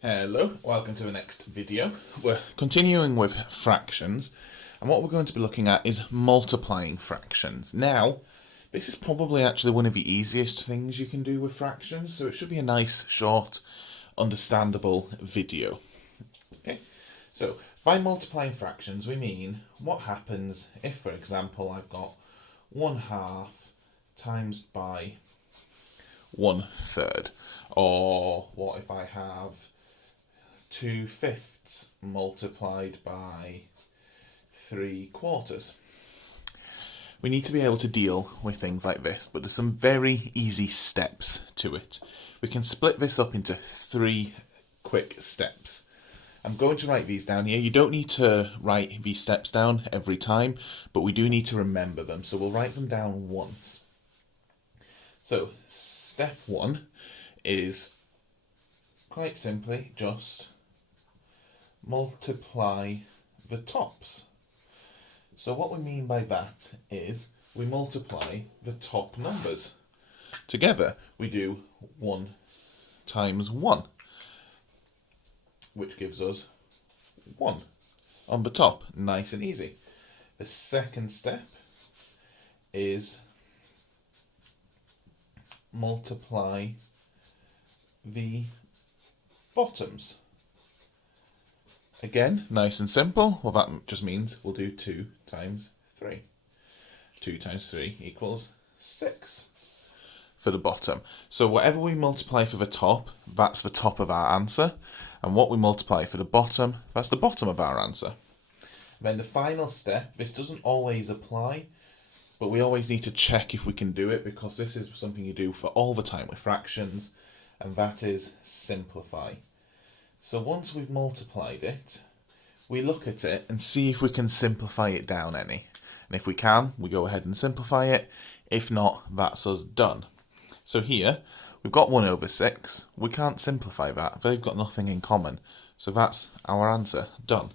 Hello, welcome to the next video. We're continuing with fractions, and what we're going to be looking at is multiplying fractions. Now, this is probably actually one of the easiest things you can do with fractions, so it should be a nice, short, understandable video. Okay, so by multiplying fractions, we mean what happens if, for example, I've got 1/2 times by 1/3, or what if I have 2/5 multiplied by 3/4. We need to be able to deal with things like this, but there's some very easy steps to it. We can split this up into 3 quick steps. I'm going to write these down here. You don't need to write these steps down every time, but we do need to remember them, so we'll write them down once. So step 1 is quite simply just multiply the tops. So what we mean by that is we multiply the top numbers together. We do 1 times 1, which gives us 1 on the top. Nice and easy. The second step is multiply the bottoms. Again, nice and simple. Well, that just means we'll do 2 times 3. 2 times 3 equals 6 for the bottom. So whatever we multiply for the top, that's the top of our answer. And what we multiply for the bottom, that's the bottom of our answer. Then the final step, this doesn't always apply, but we always need to check if we can do it, because this is something you do for all the time with fractions, and that is simplify. So once we've multiplied it, we look at it and see if we can simplify it down any. And if we can, we go ahead and simplify it. If not, that's us done. So here, we've got 1/6. We can't simplify that. They've got nothing in common. So that's our answer, done.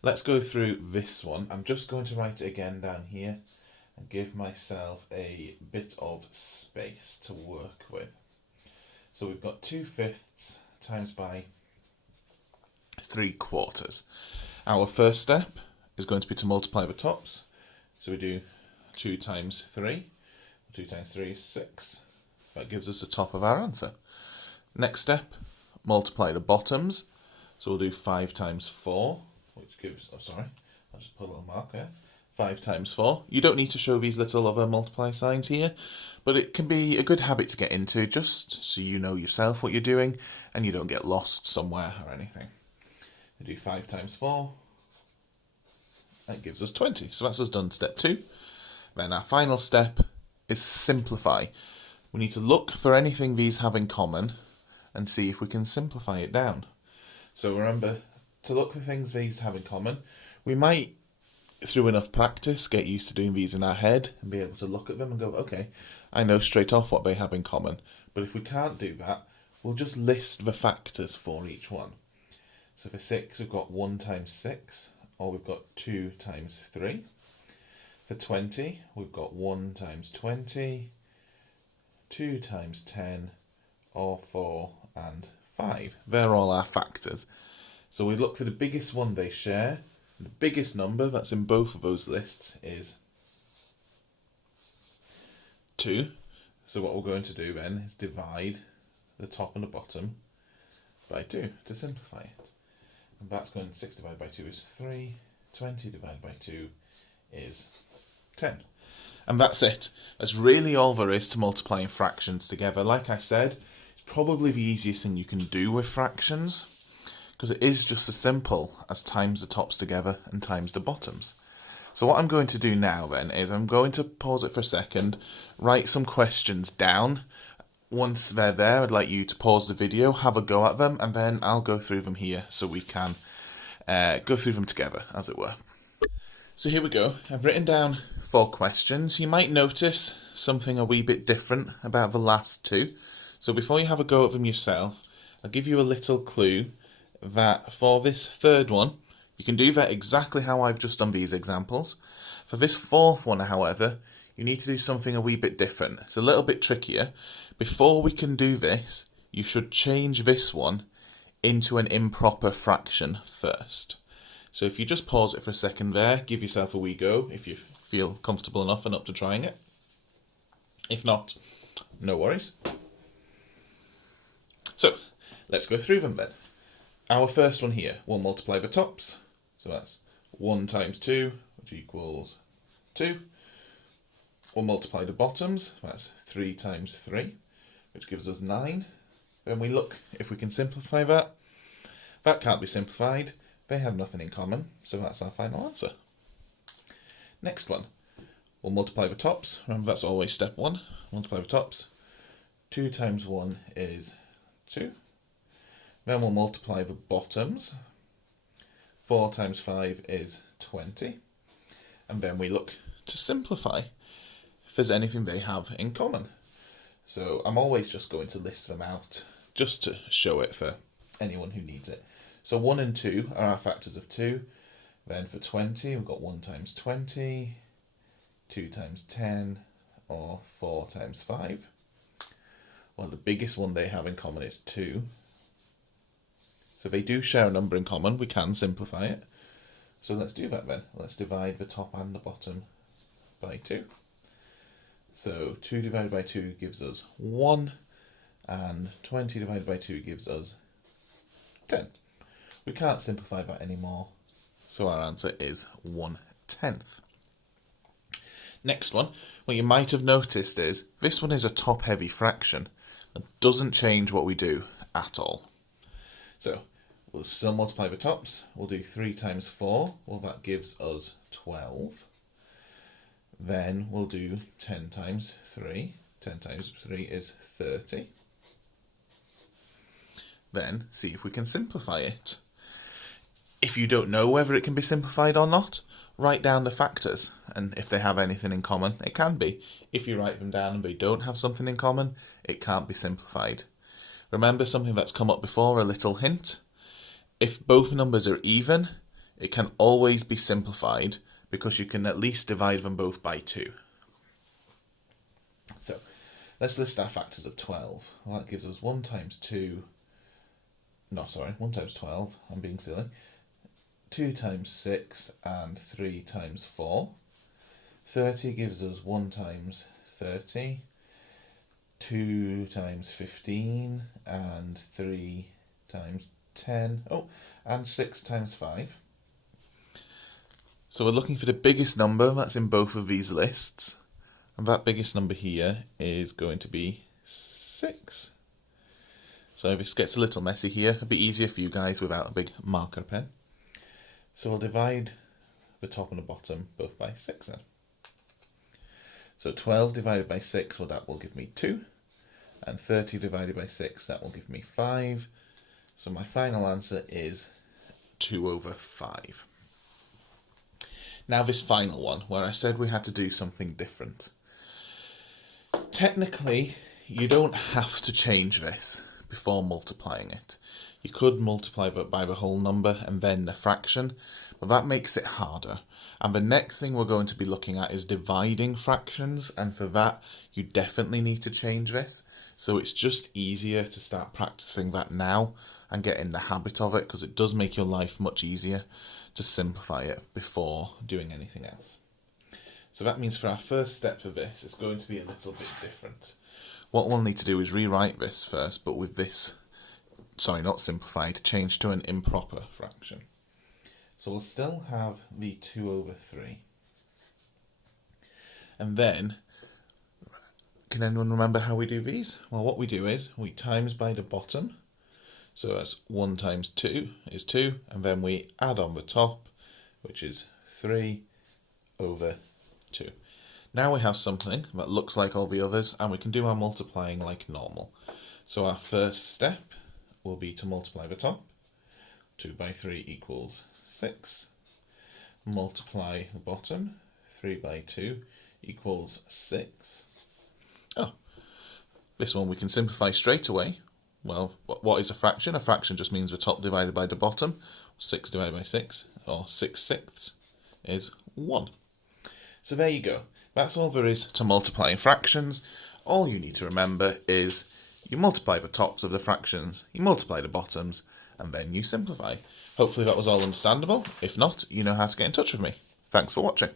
Let's go through this one. I'm just going to write it again down here and give myself a bit of space to work with. So we've got 2/5 times by 3/4. Our first step is going to be to multiply the tops. So we do 2 times 3. 2 times 3 is 6. That gives us the top of our answer. Next step, multiply the bottoms. So we'll do 5 times 4, which gives, I'll just put a little mark there. 5 times 4. You don't need to show these little other multiply signs here, but it can be a good habit to get into, just so you know yourself what you're doing and you don't get lost somewhere or anything. We do 5 times 4. That gives us 20. So that's us done step 2. Then our final step is simplify. We need to look for anything these have in common and see if we can simplify it down. So remember to look for things these have in common. We might, through enough practice, get used to doing these in our head and be able to look at them and go, okay, I know straight off what they have in common. But if we can't do that, we'll just list the factors for each one. So for 6, we've got 1 times 6, or we've got 2 times 3. For 20, we've got 1 times 20, 2 times 10, or 4 and 5. They're all our factors. So we look for the biggest one they share. The biggest number that's in both of those lists is 2. So what we're going to do then is divide the top and the bottom by 2 to simplify it. And that's going, 6 divided by 2 is 3, 20 divided by 2 is 10. And that's it. That's really all there is to multiplying fractions together. Like I said, it's probably the easiest thing you can do with fractions, because it is just as simple as times the tops together and times the bottoms. So what I'm going to do now then is I'm going to pause it for a second, write some questions down. Once they're there, I'd like you to pause the video, have a go at them, and then I'll go through them here so we can go through them together, as it were. So here we go. I've written down 4 questions. You might notice something a wee bit different about the last 2. So before you have a go at them yourself, I'll give you a little clue that for this third one, you can do that exactly how I've just done these examples. For this fourth one, however, you need to do something a wee bit different. It's a little bit trickier. Before we can do this, you should change this one into an improper fraction first. So if you just pause it for a second there, give yourself a wee go if you feel comfortable enough and up to trying it. If not, no worries. So let's go through them then. Our first one here, we'll multiply the tops. So that's 1 times 2, which equals 2. We'll multiply the bottoms. That's 3 times 3, which gives us 9. Then we look if we can simplify that. That can't be simplified. They have nothing in common, so that's our final answer. Next one. We'll multiply the tops. Remember, that's always step 1. Multiply the tops. 2 times 1 is 2. Then we'll multiply the bottoms. 4 times 5 is 20. And then we look to simplify if there's anything they have in common. So I'm always just going to list them out just to show it for anyone who needs it. So 1 and 2 are our factors of 2. Then for 20, we've got 1 times 20, 2 times 10, or 4 times 5. Well, the biggest one they have in common is 2. So they do share a number in common. We can simplify it. So let's do that then. Let's divide the top and the bottom by 2. So 2 divided by 2 gives us 1, and 20 divided by 2 gives us 10. We can't simplify that anymore, so our answer is 1/10. Next one, what you might have noticed is this one is a top-heavy fraction. It doesn't change what we do at all. So we'll still multiply the tops. We'll do 3 times 4. Well, that gives us 12. Then we'll do 10 times 3. 10 times 3 is 30. Then see if we can simplify it. If you don't know whether it can be simplified or not, write down the factors, and if they have anything in common, it can be. If you write them down and they don't have something in common, it can't be simplified. Remember something that's come up before, a little hint. If both numbers are even, it can always be simplified because you can at least divide them both by 2. So let's list our factors of 12. Well, that gives us 1 times 2. No, sorry, 1 times 12. I'm being silly. 2 times 6 and 3 times 4. 30 gives us 1 times 30. 2 times 15 and 3 times 10. Oh, and 6 times 5. So we're looking for the biggest number that's in both of these lists. And that biggest number here is going to be 6. So if this gets a little messy here, it'll be easier for you guys without a big marker pen. So we'll divide the top and the bottom both by 6 then. So 12 divided by 6, well, that will give me 2. And 30 divided by 6, that will give me 5. So my final answer is 2/5. Now this final one, where I said we had to do something different. Technically, you don't have to change this before multiplying it. You could multiply it by the whole number and then the fraction, but that makes it harder. And the next thing we're going to be looking at is dividing fractions, and for that you definitely need to change this. So it's just easier to start practicing that now and get in the habit of it, because it does make your life much easier to simplify it before doing anything else. So that means for our first step for this, it's going to be a little bit different. What we'll need to do is rewrite this first, but with this, sorry, not simplified, change to an improper fraction. So we'll still have the 2/3. And then, can anyone remember how we do these? Well, what we do is we times by the bottom. So that's 1 times 2 is 2, and then we add on the top, which is 3/2. Now we have something that looks like all the others, and we can do our multiplying like normal. So our first step will be to multiply the top. 2 by 3 equals 6. Multiply the bottom. 3 by 2 equals 6. Oh, this one we can simplify straight away. Well, what is a fraction? A fraction just means the top divided by the bottom. 6 divided by 6, or 6/6, is 1. So there you go. That's all there is to multiplying fractions. All you need to remember is you multiply the tops of the fractions, you multiply the bottoms, and then you simplify. Hopefully that was all understandable. If not, you know how to get in touch with me. Thanks for watching.